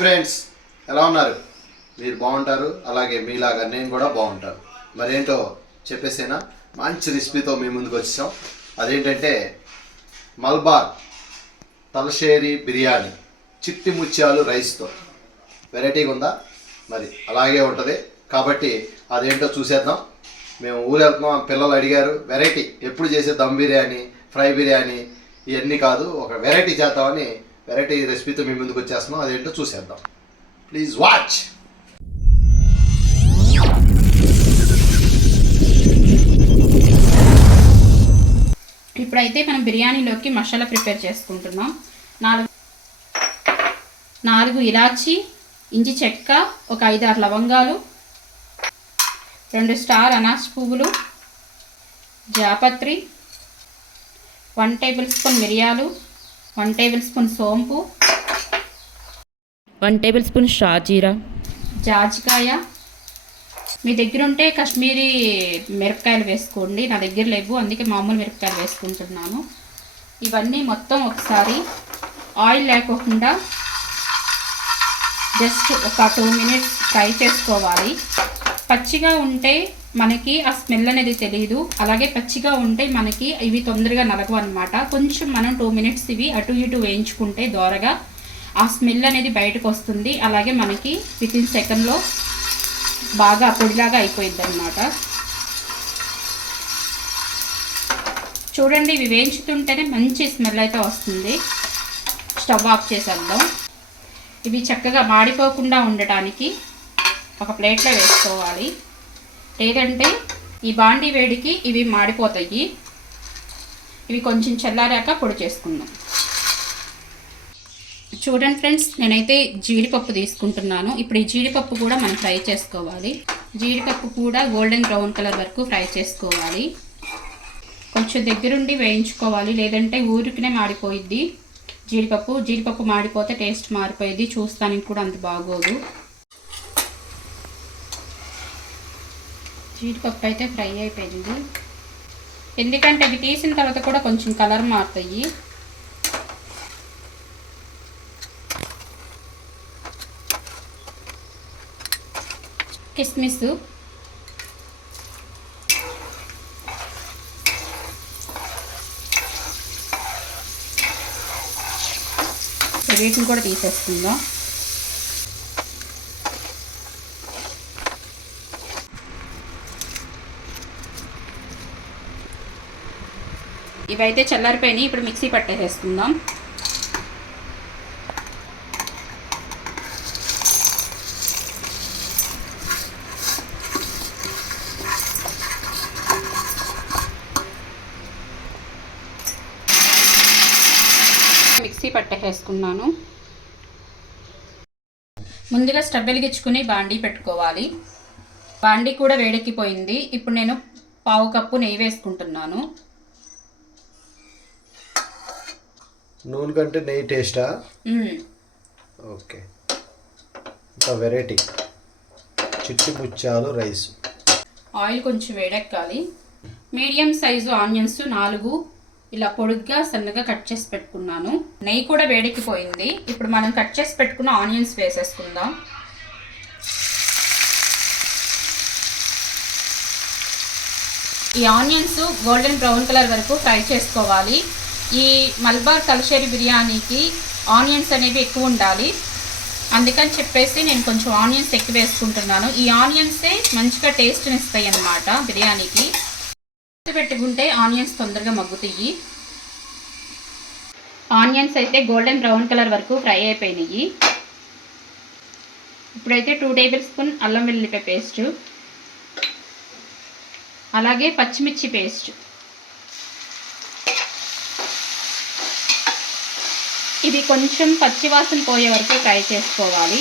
Friends ఎలా ఉన్నారు? మీరు బాగుంటారు, అలాగే మీలాగా నేను కూడా బాగుంటాను. మరేంటో చెప్పేసేనా, మంచి రెసిపీతో మీ ముందుకు వచ్చాం. అదేంటంటే మల్బార్ తలషేరి బిర్యానీ చిట్టి ముత్యాలు రైస్తో. వెరైటీగా ఉందా? మరి అలాగే ఉంటుంది కాబట్టి అదేంటో చూసేద్దాం. మేము ఊరు వెళ్తున్నాం, పిల్లలు అడిగారు వెరైటీ ఎప్పుడు చేసే దమ్ బిర్యానీ, ఫ్రై బిర్యానీ ఇవన్నీ కాదు, ఒక వెరైటీ చేద్దామని వెరైటీ రెసిపీతో మీ ముందుకు వచ్చేస్తున్నాం. అదేంటో చూసేద్దాం. Please watch. ఇప్పుడైతే మనం బిర్యానీలోకి మసాలా ప్రిపేర్ చేసుకుంటున్నాం. 4 ఇలాచి, ఇంచి చెక్క, ఒక 5-6 లవంగాలు, 2 స్టార్ అనాస్ పువ్వులు, జాపత్రి, 1 టేబుల్ స్పూన్ మిరియాలు, 1 టేబుల్ స్పూన్ సోంపు, 1 టేబుల్ స్పూన్ షాజీరా, జాజికాయ. మీ దగ్గర ఉంటే కాశ్మీరీ మిరపకాయలు వేసుకోండి, నా దగ్గర లేవు అందుకే మామూలు మిరపకాయలు వేసుకుంటున్నాను. ఇవన్నీ మొత్తం ఒకసారి ఆయిల్ లేకోకుండా జస్ట్ ఒక 2 మినిట్స్ ఫ్రై చేసుకోవాలి. పచ్చిగా ఉంటే మనకి ఆ స్మెల్ అనేది తెలియదు, అలాగే పచ్చిగా ఉంటే మనకి ఇవి తొందరగా నలగవు అనమాట. కొంచెం మనం 2 మినిట్స్ ఇవి అటు ఇటు వేయించుకుంటే దోరగా ఆ స్మెల్ అనేది బయటకు వస్తుంది. అలాగే మనకి వితిన్ సెకండ్లో బాగా పొడిలాగా అయిపోయింది అనమాట. చూడండి, ఇవి వేయించుతుంటేనే మంచి స్మెల్ అయితే వస్తుంది. స్టవ్ ఆఫ్ చేసేద్దాం. ఇవి చక్కగా మాడిపోకుండా ఉండటానికి ఒక ప్లేట్లో వేసుకోవాలి, లేదంటే ఈ బాండీ వేడికి ఇవి మాడిపోతాయి. ఇవి కొంచెం చల్లారాక పొడి చేసుకుందాం. చూడండి ఫ్రెండ్స్, నేనైతే జీడిపప్పు తీసుకుంటున్నాను. ఇప్పుడు ఈ జీడిపప్పు కూడా మనం ఫ్రై చేసుకోవాలి. జీడిపప్పు కూడా గోల్డెన్ బ్రౌన్ కలర్ వరకు ఫ్రై చేసుకోవాలి. కొంచెం దగ్గరుండి వేయించుకోవాలి, లేదంటే ఊరికినే మాడిపోయిద్ది జీడిపప్పు మాడిపోతే టేస్ట్ మారిపోయింది, చూస్తానికి కూడా అంత బాగోదు. జీడిపప్పు అయితే ఫ్రై అయిపోయింది. ఎందుకంటే ఇవి తీసిన తర్వాత కూడా కొంచెం కలర్ మారుతాయి. కిస్మిస్, వీటిని కూడా తీసేసుకుందాం. ఇవైతే చల్లారిపోయినాయి, ఇప్పుడు మిక్సీ పట్టేసేసుకుందాం. మిక్సీ పట్టేసుకున్నాను. ముందుగా స్టవ్ వెలిగించుకుని బాండీ పెట్టుకోవాలి. బాండీ కూడా వేడెక్కిపోయింది. ఇప్పుడు నేను 1/2 కప్పు నెయ్యి వేసుకుంటున్నాను. నూనె కంటే నెయ్యి టేస్టా? ఓకే. ఇంకా వెరైటీ చిట్టి ముత్యాలు రైస్. ఆయిల్ కొంచెం వేడెక్కాలి. మీడియం సైజు ఆనియన్స్ 4 ఇలా పొడుగ్గా సన్నగా కట్ చేసి పెట్టుకున్నాను. నెయ్యి కూడా వేడెక్కిపోయింది. ఇప్పుడు మనం కట్ చేసి పెట్టుకున్న ఆనియన్స్ వేసేసుకుందాం. ఈ ఆనియన్స్ గోల్డెన్ బ్రౌన్ కలర్ వరకు ఫ్రై చేసుకోవాలి. ఈ మల్బార్ తలషేరి బిర్యానీకి ఆనియన్స్ అనేవి ఎక్కువ ఉండాలి, అందుకని చెప్పేసి నేను కొంచెం ఆనియన్స్ ఎక్కువ వేసుకుంటున్నాను. ఈ ఆనియన్సే మంచిగా టేస్ట్ని ఇస్తాయి అన్నమాట బిర్యానీకి. పెట్టుకుంటే ఆనియన్స్ తొందరగా మగ్గుతాయి. ఆనియన్స్ అయితే గోల్డెన్ బ్రౌన్ కలర్ వరకు ఫ్రై అయిపోయినాయి. ఇప్పుడైతే 2 టేబుల్ స్పూన్ అల్లం వెల్లుల్లిపాయ పేస్ట్, అలాగే పచ్చిమిర్చి పేస్ట్. ఇది కొంచెం పచ్చివాసన పోయే వరకు ఫ్రై చేసుకోవాలి.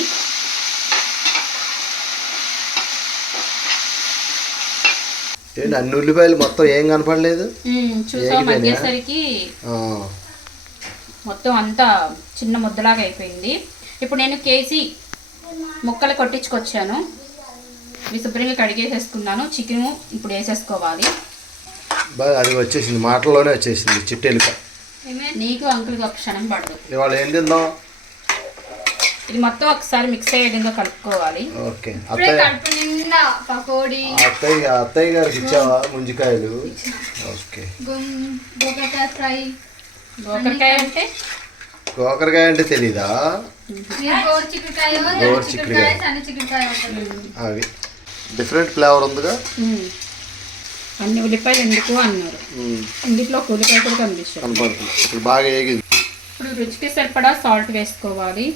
ఏంటి అన్ని ఉల్లిపాయలు మొత్తం ఏం కనపడలేదు? చూసా మగ్గేసరికి మొత్తం అంతా చిన్న ముద్దలాగా అయిపోయింది. ఇప్పుడు నేను కేజీ ముక్కలు కొట్టించుకొచ్చాను. ఇవి శుభ్రంగా కడిగేసేసుకున్నాను. చికెన్ ఇప్పుడు వేసేసుకోవాలి. అది వచ్చేసింది, మాటల్లోనే వచ్చేసింది చిట్టెలుక. నీకు అంకుల్కి ఒక క్షణం పడదు. ఇవాళ ఏం తిందాం? ఇది మొత్తం ఒకసారి మిక్స్ అయ్యే విధంగా కలుపుకోవాలి. ఓకే. ఇప్పుడే కడుపు నిండా పకోడీ. అత్తయ్య గారికి ఇచ్చావా ముంజికాయలు? ఓకే. గోకరకాయ ఫ్రై. గోకరకాయ అంటే తెలీదా? గోరు చిక్కుడుకాయ, సన్న చిక్కుడుకాయ అవి డిఫరెంట్ ఫ్లేవర్ ఉందిగా. అన్ని ఉల్లిపాయలు ఎందుకు అన్నారు, ఇందులో ఉల్లిపాయ కూడా కనిపిస్తుంది. ఇప్పుడు బాగా ఏగింది. ఇప్పుడు రుచికి సరిపడా సాల్ట్ వేసుకోవాలి.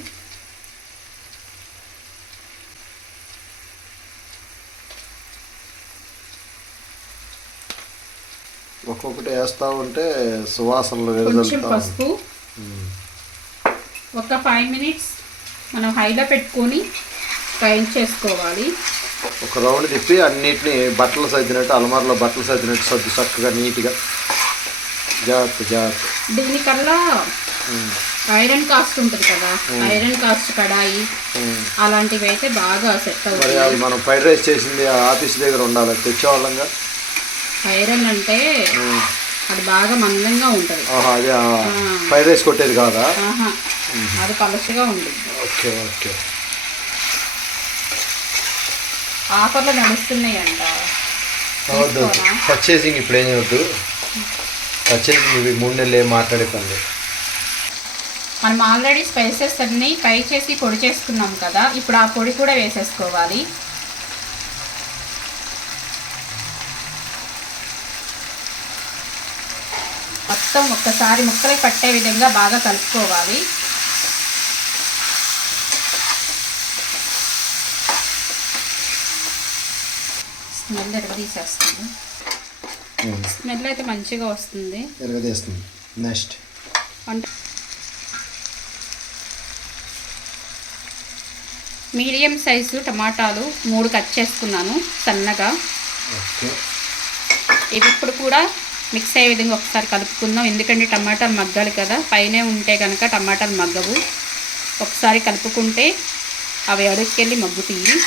ఒక్కొక్కటి వేస్తా ఉంటే సువాసనలు కొంచెం పసుపు. ఒక 5 minutes మనం హైలో పెట్టుకొని ఫ్రై చేసుకోవాలి. ఒక రౌండ్ తిప్పి అన్నిటిని బట్టలు సర్దినట్టు, అలమారలో బట్టలు సర్దినట్టు సర్ది చక్కగా నీట్గా జాగ్రత్త. దీనికల్లా ఐరన్ కాస్ట్ ఉంటుంది కదా, ఐరన్ కాస్ట్ కడాయి అలాంటివి అయితే బాగా సెట్ అవుతుంది. అది మనం ఫ్రైడ్ రైస్ చేసింది ఆఫీస్ దగ్గర ఉండాలి, తెచ్చేవాళ్ళంగా. ఐరన్ అంటే అది బాగా మందంగా ఉంటుంది. అదే ఫ్రైడ్ రైస్ కొట్టేది కాదా? అది పలచగా ఉంటుంది. Okay okay. ఆఫర్లు నడుస్తున్నాయంట. వద్దు పర్చేసింగ్ ఇప్పుడు ఏం వద్దు, పర్చేసింగ్ ఇవి 3 నెలలు ఏం మాట్లాడే పని. మనం ఆల్రెడీ స్పైసెస్ అన్నీ ఫ్రై చేసి పొడి చేసుకున్నాం కదా, ఇప్పుడు ఆ పొడి కూడా వేసేసుకోవాలి. మొత్తం ఒక్కసారి ముక్కలకి పట్టే విధంగా బాగా కలుపుకోవాలి. స్మెల్ ఎరగదీసేస్తుంది. స్మెల్ అయితే మంచిగా వస్తుంది. ఎరగదీస్తుంది. నెక్స్ట్ అంటే మీడియం సైజు టమాటాలు 3 కట్ చేసుకున్నాను సన్నగా. ఇవి ఇప్పుడు కూడా మిక్స్ అయ్యే విధంగా ఒకసారి కలుపుకుందాం, ఎందుకంటే టమాటాలు మగ్గాలి కదా, పైనే ఉంటే కనుక టమాటాలు మగ్గవు. ఒకసారి కలుపుకుంటే అవి అడుక్కెళ్ళి మగ్గుతాయి.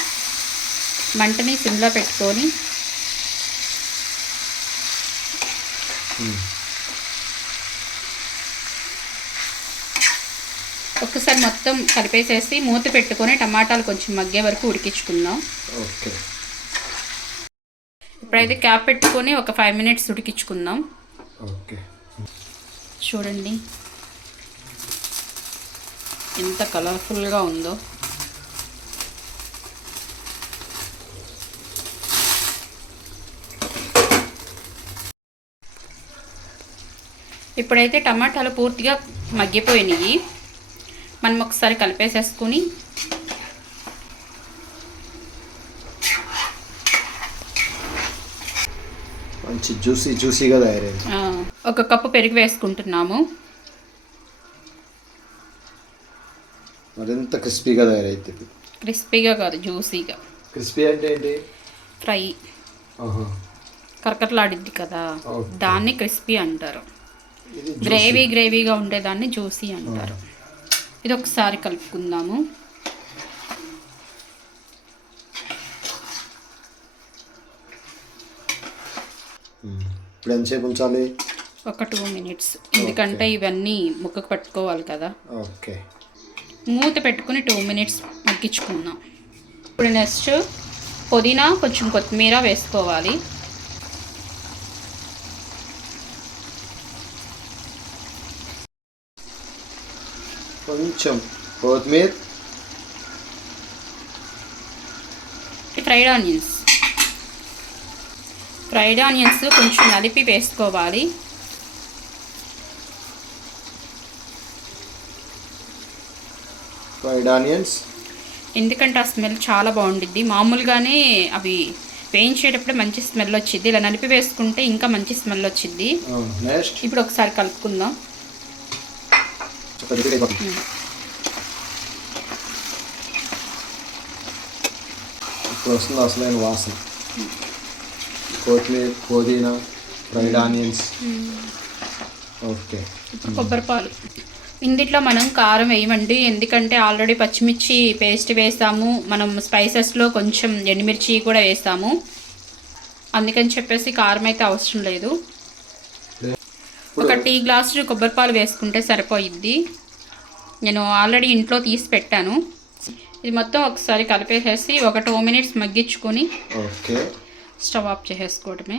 మంటని సిమ్లో పెట్టుకొని ఒక్కసారి మొత్తం కలిపేసేసి మూత పెట్టుకొని టమాటాలు కొంచెం మగ్గే వరకు ఉడికించుకుందాం. ఓకే. ఇప్పుడైతే క్యాప్ పెట్టుకొని ఒక 5 minutes ఉడికించుకుందాం. ఓకే. చూడండి ఎంత కలర్ఫుల్గా ఉందో. ఇప్పుడైతే టమాటాలు పూర్తిగా మగ్గిపోయినాయి. మనం ఒకసారి కలిపేసేసుకుని మంచి జ్యూసీగా తయారైంది. 1 కప్పు పెరుగు వేసుకుంటున్నాము. మరింత క్రిస్పీగా తయారైతుంది. క్రిస్పీగా కాదు, జ్యూసీగా. క్రిస్పీ అంటే ఏంటి? ఫ్రై కరకరలాడిద్ది కదా, దాన్ని క్రిస్పీ అంటారు. గ్రేవీగా ఉండేదాన్ని జ్యూసీ అంటారు. ఇది ఒకసారి కలుపుకుందాము. ఇప్పుడు ఎంతసేపు ఉంచాలి? ఒక 2 minutes, ఎందుకంటే ఇవన్నీ ముక్కకు పట్టుకోవాలి కదా. ఓకే. మూత పెట్టుకుని 2 minutes మగ్గించుకుందాం. ఇప్పుడు నెక్స్ట్ పుదీనా కొంచెం కొత్తిమీర వేసుకోవాలి. కొంచెం కొత్తిమీర. ఫ్రైడ్ ఆనియన్స్ కొంచెం నలిపి వేసుకోవాలి. ఫ్రైడ్ ఆనియన్స్ ఎందుకంటే ఆ స్మెల్ చాలా బాగుండిద్ది. మామూలుగానే అవి వేయించేటప్పుడు మంచి స్మెల్ వచ్చింది, ఇలా నలిపి వేసుకుంటే ఇంకా మంచి స్మెల్ వచ్చింది. ఇప్పుడు ఒకసారి కలుపుకుందాం. ఇప్పుడు వస్తుంది అసలైన వాసన. కొత్తిమీర, పుదీనా, ఫ్రైడ్ ఆనియన్స్. ఓకే. ఇప్పుడు కొబ్బరిపాలు. ఇందులో మనం కారం వేయమండి, ఎందుకంటే ఆల్రెడీ పచ్చిమిర్చి పేస్ట్ వేసాము, మనం స్పైసెస్లో కొంచెం ఎండుమిర్చి కూడా వేసాము, అందుకని చెప్పేసి కారం అయితే అవసరం లేదు. ఒక టీ గ్లాసు కొబ్బరిపాలు వేసుకుంటే సరిపోయిద్ది. నేను ఆల్రెడీ ఇంట్లో తీసి పెట్టాను. ఇది మొత్తం ఒకసారి కలిపేసేసి ఒక 2 మినిట్స్ మగ్గించుకొని ఓకే. స్టవ్ ఆఫ్ చేసేసుకోవడమే.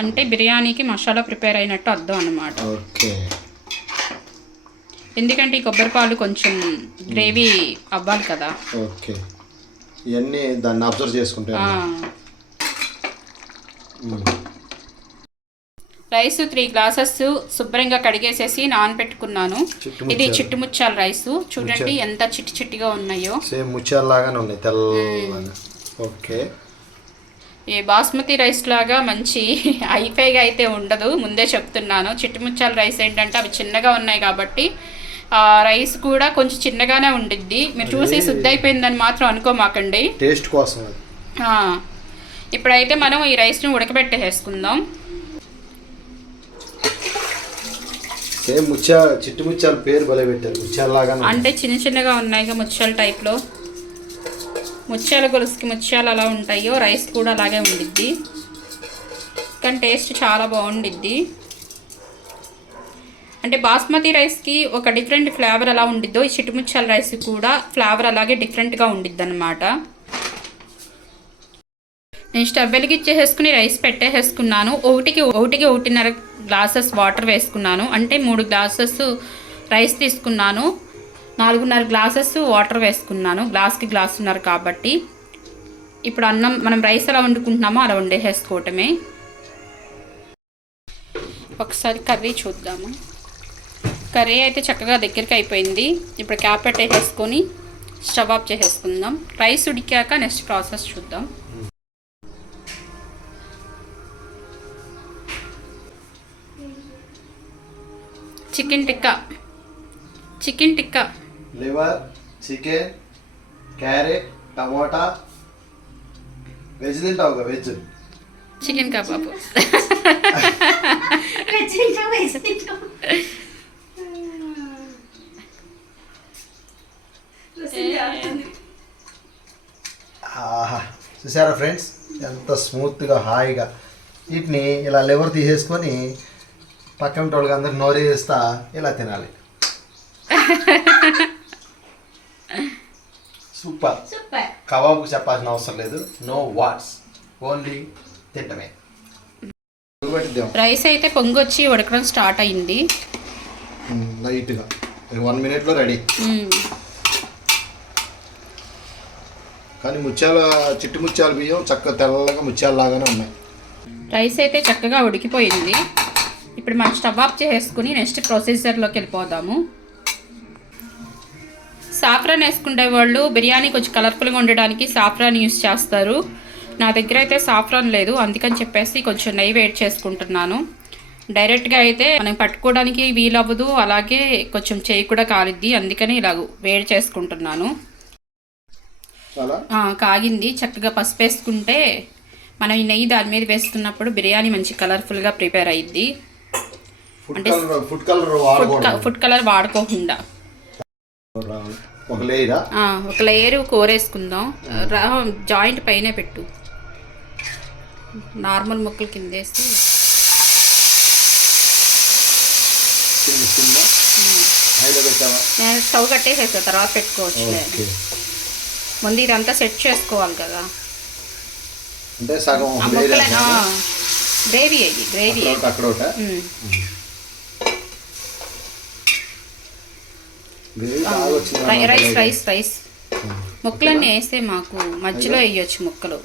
అంటే బిర్యానీకి మసాలా ప్రిపేర్ అయినట్టు అర్థం అన్నమాట. ఓకే. ఎందుకంటే ఈ కొబ్బరి పాలు కొంచెం గ్రేవీ అవ్వాలి కదా. ఓకే. ఇవన్నీ దాన్ని అబ్జర్వ్ చేసుకుంటాను. రైస్ 3 గ్లాసెస్ శుభ్రంగా కడిగేసేసి నానబెట్టుకున్నాను. ఇది చిట్టుముచ్చాల రైస్ చూడండి ఎంత చిట్టి చిట్టిగా ఉన్నాయో. సేమ్ ముత్యాల లాగానే ఉన్నాయి తెల్లగా. ఓకే. ఈ బాస్మతి రైస్ లాగా మంచి హైఫైగా అయితే ఉండదు, ముందే చెప్తున్నాను. చిట్టుముచ్చాల రైస్ ఏంటంటే అవి చిన్నగా ఉన్నాయి కాబట్టి రైస్ కూడా కొంచెం చిన్నగానే ఉండిద్ది. మీరు చూసి శుద్ధి అయిపోయిందని మాత్రం అనుకోమాకండి, టేస్ట్ కోసం. ఇప్పుడైతే మనం ఈ రైస్ని ఉడకబెట్టేసుకుందాం. సేమ్ చిట్టు ముత్యాల పేరు భలే పెట్టారు, ముత్యాల లాగా. అంటే చిన్న చిన్నగా ఉన్నాయి ముత్యాల టైప్లో. ముత్యాల గొలుసుకి ముత్యాలు అలా ఉంటాయో రైస్ కూడా అలాగే ఉండిద్ది, కానీ టేస్ట్ చాలా బాగుండిద్ది. అంటే బాస్మతి రైస్కి ఒక డిఫరెంట్ ఫ్లేవర్ ఎలా ఉండిద్దో ఈ చిట్టుముచ్చాల రైస్ కూడా ఫ్లేవర్ అలాగే డిఫరెంట్గా ఉండిద్ది అన్నమాట. నేను స్టవ్ వెలిగిచ్చేసుకుని రైస్ పెట్టేసుకున్నాను. ఒకటికి 1.5 గ్లాసెస్ వాటర్ వేసుకున్నాను. అంటే 3 గ్లాసెస్ రైస్ తీసుకున్నాను, 4.5 గ్లాసెస్ వాటర్ వేసుకున్నాను. గ్లాస్కి గ్లాసున్నర కాబట్టి. ఇప్పుడు అన్నం మనం రైస్ ఎలా వండుకుంటున్నామో అలా వండేసేసుకోవటమే. ఒకసారి కర్రీ చూద్దాము. కర్రీ అయితే చక్కగా దగ్గరికి అయిపోయింది. ఇప్పుడు క్యాప్ పెట్టేసుకొని స్టవ్ ఆఫ్ చేసేసుకుందాం. రైస్ ఉడికాక నెక్స్ట్ ప్రాసెస్ చూద్దాం. Chicken tikka, liver, chicken, carrot, tomato. Veg తింటావుగా? Veg chicken kebab. చూసారా ఫ్రెండ్స్ ఎంత స్మూత్గా హాయిగా. వీటిని ఇలా లివర్ తీసేసుకొని పక్కన వాళ్ళకి అందరు నోరేస్తా ఇలా తినాలి. సూపర్. కబాబుకి చెప్పాల్సిన అవసరం లేదు, నో వాట్స్, ఓన్లీ తింటమే. రైస్ అయితే పొంగొచ్చి ఉడకడం స్టార్ట్ అయింది లైట్గా. 1 మినిట్లో రెడీ. కానీ చిట్టు ముత్యాల బియ్యం చక్కగా తెల్లగా ముత్యాలలాగానే ఉన్నాయి. రైస్ అయితే చక్కగా ఉడికిపోయింది. ఇప్పుడు మనం స్టవ్ ఆఫ్ చేసుకుని నెక్స్ట్ ప్రొసీజర్లోకి వెళ్ళిపోదాము. సాఫ్రాన్ వేసుకునే వాళ్ళు బిర్యానీ కొంచెం కలర్ఫుల్గా ఉండడానికి సాఫ్రాన్ యూస్ చేస్తారు. నా దగ్గర అయితే సాఫ్రాన్ లేదు, అందుకని చెప్పేసి కొంచెం నెయ్యి వేడి చేసుకుంటున్నాను. డైరెక్ట్గా అయితే మనం పట్టుకోవడానికి వీలవ్వదు, అలాగే కొంచెం చేయి కూడా కాలిద్ది, అందుకని ఇలా వేడి చేసుకుంటున్నాను. కాగింది. చక్కగా పసుపు వేసుకుంటే మనం ఈ నెయ్యి దాని మీద వేసుకున్నప్పుడు బిర్యానీ మంచి కలర్ఫుల్గా ప్రిపేర్ అయ్యిద్ది. అంటే ఫుడ్ కలర్ వాడుకోకుండా ఒక లేయర్ కూరేసుకుందాం. జాయింట్ పైనే పెట్టు, నార్మల్ ముక్కలు కిందేసి నేను స్టవ్ కట్టేసేస్తా, తర్వాత పెట్టుకోవచ్చు. ముందు ఇదంతా సెట్ చేసుకోవాలి కదా. అంటే సగం గ్రేవీ రైస్ ముక్కలన్నీ వేస్తే మాకు మధ్యలో వేయచ్చు ముక్కలు.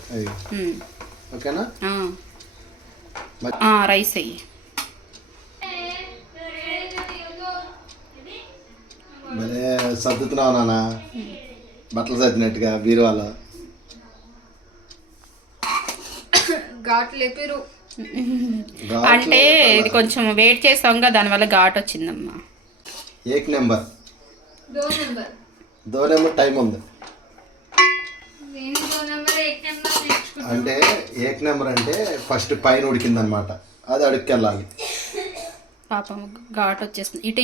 రైస్ అయ్యి సర్దుతున్నావు నాన్న, బట్టలు సర్దినట్టుగా బీరువాలో. అంటే ఇది కొంచెం వెయిట్ చేసాం కదా, దానివల్ల ఘాట్ వచ్చిందమ్మా. 1 నెంబర్ 2 నెంబర్ టైం ఉంది. అంటే 1 నెంబర్ అంటే ఫస్ట్ పైన ఉడికిందనమాట, అది అడుక్కెళ్ళాలి. పాపం ఘాట్ వచ్చేస్తుంది. ఇటే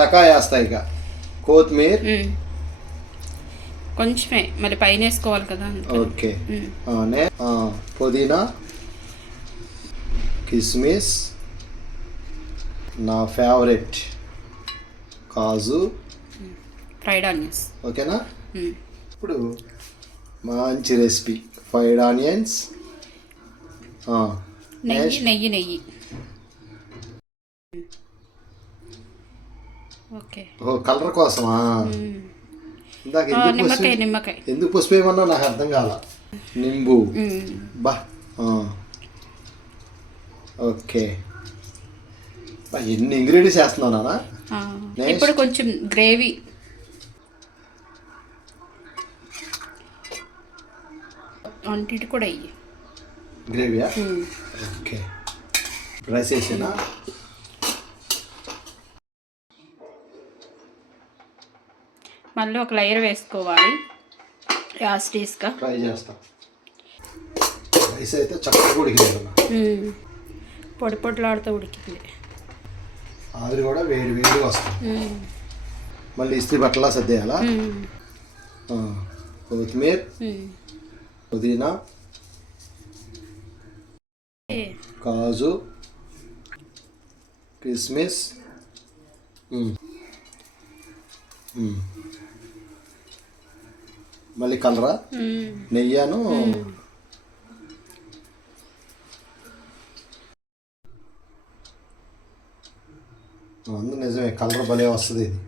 టకా వేస్తాయి. ఇక కొత్తిమీర కొంచెమే, మరి పైన వేసుకోవాలి కదా. ఓకే. పుదీనా కిస్మిస్, నా ఫేవరెట్ కాజు, ఫ్రైడ్ ఆనియన్స్. ఓకేనా. ఇప్పుడు మంచి రెసిపీ ఫ్రైడ్ ఆనియన్స్, నెయ్యి నెయ్యి నెయ్యి. ఓకే. ఓ కలర్ కోసమా? ఇందాక నిమ్మకాయ నిమ్మకాయ ఎందుకు పసుపు వేయమన్నా నాకు అర్థం కాల. నింబు బా. ఓకే. ఎన్ని ఇంగ్రీడియంట్స్ వేస్తున్నావు నాన్న? ఇప్పుడు కొంచెం గ్రేవీ. వంటిటి కూడా అయ్యి గ్రేవీయా? ఓకే. రైస్ వేసేనా? మళ్ళీ ఒక లేయర్ వేసుకోవాలి యాస్టీస్గా. ట్రై చేస్తా. రైస్ అయితే చక్కగా ఉడికింది, పొడి పొడిలాడుతూ ఉడికింది. ఆవిరి కూడా వేడి వేడిగా వస్తుంది. మళ్ళీ ఇస్త్రీ బట్టలా సర్దేయాలా? కొత్తిమీర, పుదీనా, కాజు, కిస్మిస్, మళ్ళీ కలరా, నెయ్యాను. అందు నిజమే, కలర్ భలే వస్తుంది ఇది.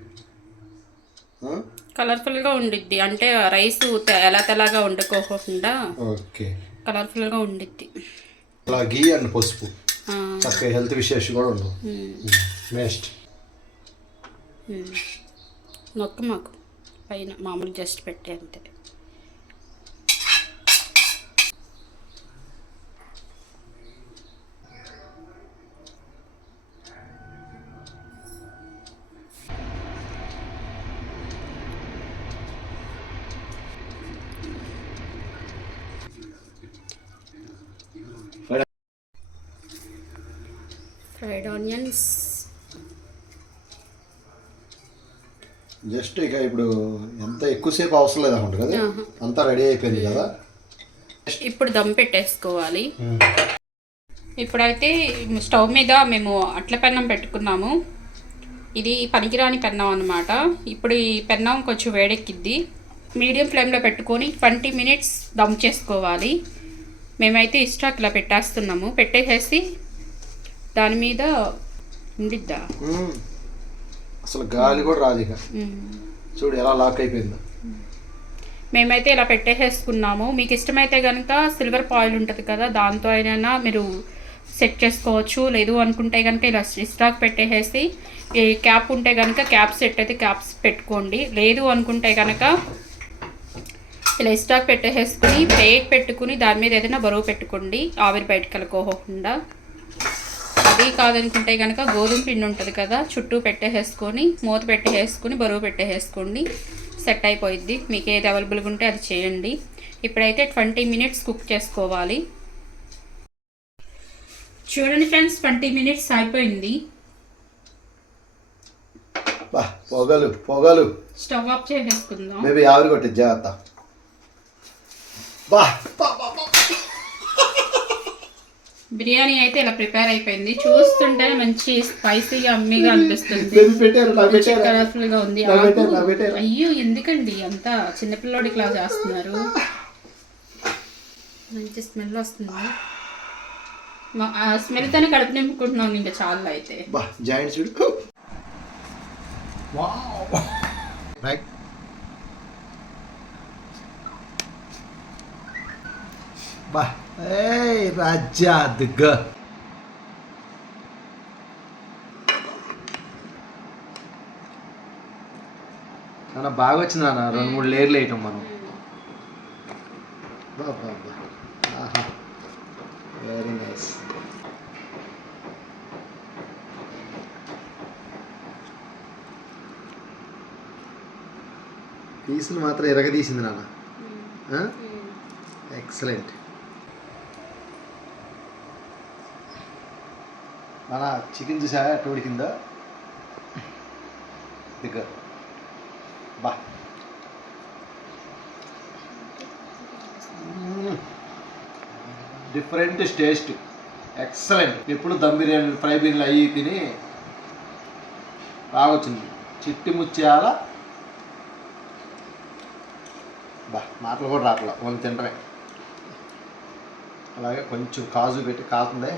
కలర్ఫుల్గా ఉండిద్ది, అంటే రైస్ ఎలా తెలాగా వండుకోకుండా ఓకే కలర్ఫుల్గా ఉండిద్ది. అలా గీ అండ్ పసుపు చక్కగా హెల్త్ విశేషం కూడా ఉండవు. నెక్స్ట్ నొక్కు మాకు పైన మామూలు జస్ట్ పెట్టే అంతే. ఫ్రైడ్ ఆనియన్స్ జస్ట్ ఇక ఇప్పుడు ఎంత ఎక్కువసేపు అవసరం లేదు అనుకుంటా కదా, అంతా రెడీ అయిపోయింది కదా. ఇప్పుడు దమ్ పెట్టేసుకోవాలి. ఇప్పుడైతే స్టవ్ మీద మేము అట్ల పెన్నం పెట్టుకున్నాము. ఇది పనికిరాని పెన్నం అనమాట. ఇప్పుడు ఈ పెన్నం కొంచెం వేడెక్కిద్ది. మీడియం ఫ్లేమ్లో పెట్టుకొని 20 minutes దమ్ చేసుకోవాలి. మేమైతే ఇస్టాక్ ఇలా పెట్టేస్తున్నాము. పెట్టేసేసి దాని మీద ఉండిద్దా, అసలు గాలి కూడా రాదు ఇక. చూడు ఎలా లాక్ అయిపోయిందో. మేమైతే ఇలా పెట్టేసేసుకున్నాము. మీకు ఇష్టమైతే కనుక సిల్వర్ ఫాయిల్ ఉంటుంది కదా, దాంతో అయినా మీరు సెట్ చేసుకోవచ్చు. లేదు అనుకుంటే కనుక ఇలా స్టాక్ పెట్టేసేసి ఈ క్యాప్ ఉంటే కనుక క్యాప్ సెట్ అయితే క్యాప్స్ పెట్టుకోండి. లేదు అనుకుంటే కనుక ఇలా స్టాక్ పెట్టేసుకుని ప్లేట్ పెట్టుకుని దాని మీద ఏదైనా బరువు పెట్టుకోండి, ఆవిరి బయటకు వెళ్ళకోకుండా. అది కాదనుకుంటే కనుక గోధుమ పిండి ఉంటుంది కదా, చుట్టూ పెట్టేసుకొని మూత పెట్టేసుకొని బరువు పెట్టేసుకోండి, సెట్ అయిపోయిద్ది. మీకు ఏది అవైలబుల్గా ఉంటే అది చేయండి. ఇప్పుడైతే 20 minutes కుక్ చేసుకోవాలి. చూడండి ఫ్రెండ్స్, 20 minutes అయిపోయింది. పొగలు పొగలు. స్టవ్ ఆఫ్ చేసేసుకుందాం. మేబీ ఆవిరి కొట్టి జాగ్రత్త. బా బిర్యానీ అయితే ఇలా ప్రిపేర్ అయిపోయింది. చూస్తుంటే మంచి స్పైసీగా అమ్మీగా అనిపిస్తుంది. కలర్ఫుల్ గా ఉంది. అయ్యో ఎందుకండి అంతా చిన్నపిల్లోడి క్లాస్ చేస్తున్నారు. మంచి స్మెల్ వస్తుంది. స్మెల్ తోనే కడుపు నింపుకుంటున్నాను ఇంకా చాలా. అయితే జాయింట్ చూడు. బా రాజా దిగ్గ. అన్న బాగా వచ్చింది అన్న, 2-3 లేయర్లు వేయటం మనం. Very nice. పీసులు మాత్రం ఎరగదీసింది నాన్న. ఎక్సలెంట్. మన చికెన్ చూసా ఎట్లా ఉడికిందో దగ్గర. బా డిఫరెంట్ టేస్ట్, ఎక్సలెంట్. ఎప్పుడు దమ్ బిర్యానీ ఫ్రై బిర్యానీ అయ్యి తిని బాగా వచ్చింది. చిట్టి ముత్యాల బా మాటలు కూడా రావట్లా, వాళ్ళు తింటమే. అలాగే కొంచెం కాజు పెట్టి కాస్తుంది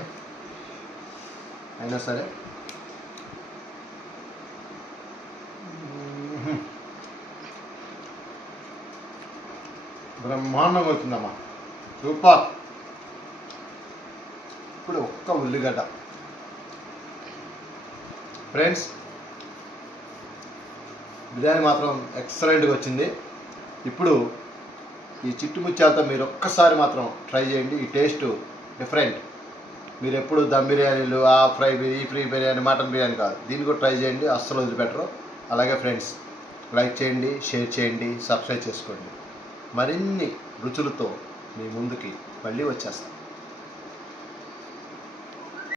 అయినా సరే బ్రహ్మాండంగా వచ్చిందమ్మా, సూపర్. ఇప్పుడు ఒక్క ఉల్లిగడ్డ ఫ్రెండ్స్, బిర్యానీ మాత్రం ఎక్సలెంట్గా వచ్చింది. ఇప్పుడు ఈ చిట్టి ముత్యాలతో మీరు ఒక్కసారి మాత్రం ట్రై చేయండి. ఈ టేస్ట్ డిఫరెంట్. మీరు ఎప్పుడు దమ్ బిర్యానీలు ఆ ఫ్రై ఈ ఫ్రై బిర్యానీ మటన్ బిర్యానీ కాదు, దీన్ని కూడా ట్రై చేయండి, అస్సలు వదిలిపెట్టరు. అలాగే ఫ్రెండ్స్, లైక్ చేయండి, షేర్ చేయండి, సబ్స్క్రైబ్ చేసుకోండి. మరిన్ని రుచులతో మీ ముందుకి మళ్ళీ వచ్చేస్తాం.